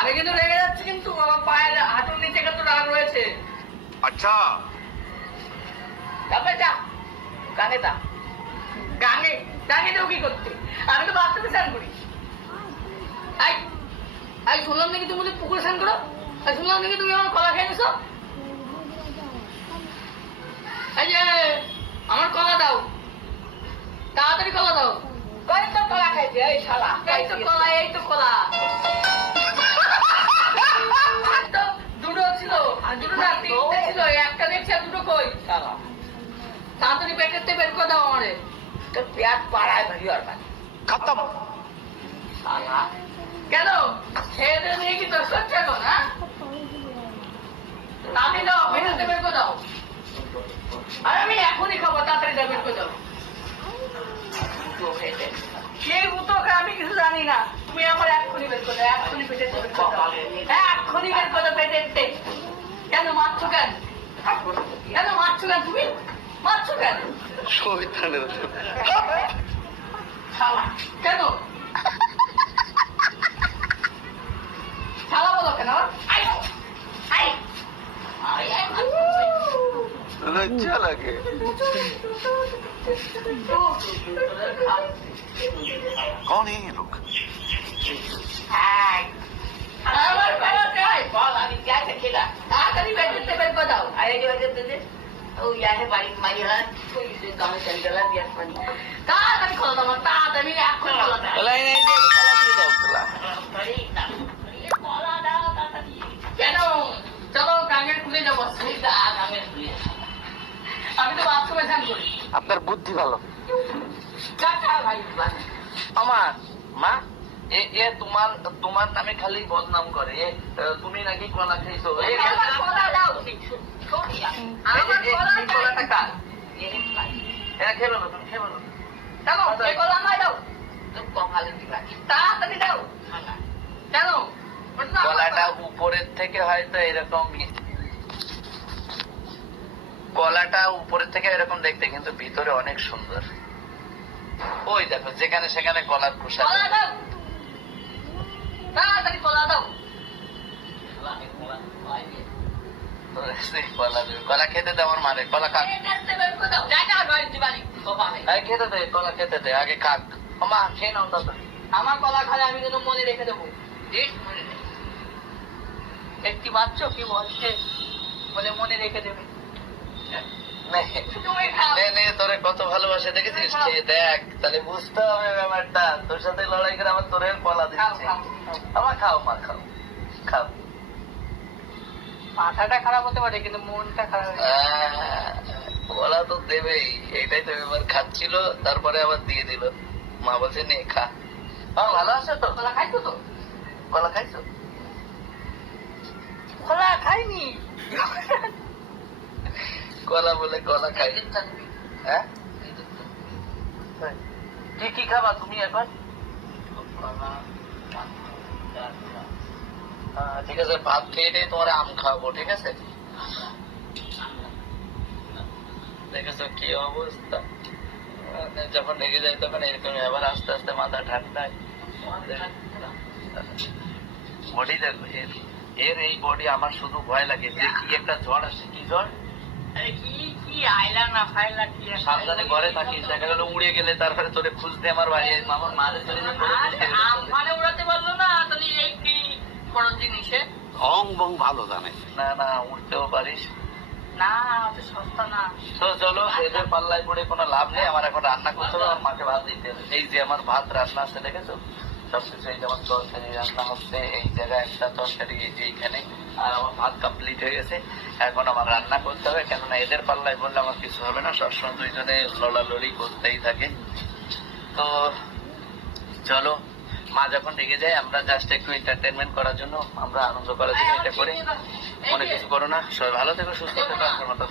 আমি কিন্তু রেগে যাচ্ছি কিন্তু আমার পায়ের হাঁটুর নিচে কিন্তু রাগ আচ্ছা। তারপরে যা কানে যা। গাঙে গাঙে দেবো কি করতে আমি তো বাথরুমে স্নান করি। আই আই শুনলাম নাকি তুমি পুকুরে স্নান করো? আই শুনলাম নাকি তুমি আমার কলা খেয়ে নিছো? এই যে আমার কলা দাও। তাড়াতাড়ি কলা দাও। কই তো কলা খাইছে এই শালা? এই তো কলা এই তো কলা। দুটো ছিল আর দুটো না তিনটে ছিল একটা দেখছি আর দুটো কই? শালা। তাড়াতাড়ি পেটের বের করে দাও আমারে। তোর পেট পাড়ায় ভরি আর মানে খতম। কেন? খেয়ে নিয়ে কি তোর সহ্য না? আমি দাও ভেতরে বের করে দাও। আর আমি এখনই খাব তাড়াতাড়ি বের করে দাও। কে উতোকে আমি কিছু জানি না। তুমি আমার এক্ষুনি বের করে এক্ষুনি পেটে বের করে এক্ষুনি বের করে পেটেতে কেন মারছো কেন? কেন মারছো কেন তুমি? মারছো কেন? শয়তানের কেন? শালা বলো কেন? লজ্জা লাগে। কোন লোক? আমার বাবা যাই বল আমি যাই খেলা। তাড়াতাড়ি বেঁচে বের করে দাও। আরে বেঁচে বেঁচে oh yeah, I have money, money, and people usually don't tell you that yes, money. Dad, I'm calling them, Dad, I mean, I'm calling them. Well, I need to call you, doctor. Sorry, কেন চলো কাঙ্গের খুলে যাব সুবিধা কাঙ্গের খুলে আমি তো বাথরুমে ধ্যান করি আপনার বুদ্ধি ভালো কাকা ভাই আমার মা এ এ তোমার তোমার নামে খালি বদনাম করে। তুমি নাকি কলা খাইছো? এই কলাটা তুমি উপরের থেকে হয়তো এরকম কলাটা উপরের থেকে এরকম দেখতে কিন্তু ভিতরে অনেক সুন্দর। ওই দেখো যেখানে সেখানে কলার খোসা তাড়াতাড়ি কলা দাও কলা খেতে দে আমার মারে কলা খাক খেতে দে কলা খেতে দে আগে খাক মা খেয়ে নাও তাড়াতাড়ি আমার কলা খালে আমি কিন্তু মনে রেখে দেবো একটি বাচ্চা কি বলছে বলে মনে রেখে দেবে। নে নে নে তোরে কত ভালোবাসে দেখেছিস? খেয়ে দেখ তাহলে বুঝতে হবে ব্যাপারটা। তোর সাথে লড়াই করে আমার তোরে কলা দিচ্ছে। আমার খাও মা খাও খাও। মাথাটা খারাপ হতে পারে কিন্তু মনটা খারাপ যাবে। আহ, কলা তো দেবেই। এটাই তো এবার খাচ্ছিল তারপরে আবার দিয়ে দিল। মা বলছে নে খা। ভালো আছে তো? কলা খাইছো তো? কলা খাইছো? কলা খাইনি। কলা বলে কলা খাই। হ্যাঁ? কি কি খাবা তুমি এখন ঠিক আছে ভাত খেয়ে নিয়ে তোমার আম খাওয়াবো ঠিক আছে? দেখেছ কি অবস্থা? মানে যখন রেগে যায় তখন এরকম আবার আস্তে আস্তে মাথা ঠান্ডায়। বডি দেখো এর এর এই বডি আমার শুধু ভয় লাগে যে কি একটা ঝড় আসছে কি ঝড়? সাবধানে ঘরে থাকিস দেখা গেল উড়ে গেলে তারপরে তোরে খুঁজতে আমার বাড়ি আমার মারে চলে যে তোরে আরে খুঁজতে গেলে চলে। আমফানে উড়াতে পারল না তাহলে এই বড় জিনিসে? ঢং বং ভালো জানে। না না উঠতেও পারিস। না সস্তা না। তো চলো এদের পাল্লায় পড়ে কোনো লাভ নেই আমার এখন রান্না করতে হবে আমার মাকে ভাত দিতে হবে। এই যে আমার ভাত রান্না আছে দেখেছ? সবকিছু যেমন তরকারি রান্না হচ্ছে এই জায়গায় একটা তরকারি এইখানে আর আমার ভাত কমপ্লিট হয়ে গেছে এখন আমার রান্না করতে হবে কেননা এদের পাল্লায় বললে আমার কিছু হবে না সবসময় দুইজনে লড়ালড়ি করতেই থাকে তো চলো মা যখন রেগে যায় আমরা জাস্ট একটু এন্টারটেনমেন্ট করার জন্য আমরা আনন্দ করার জন্য এটা করে মনে কিছু করো না সবাই ভালো থেকো সুস্থ থেকো আজকের মতো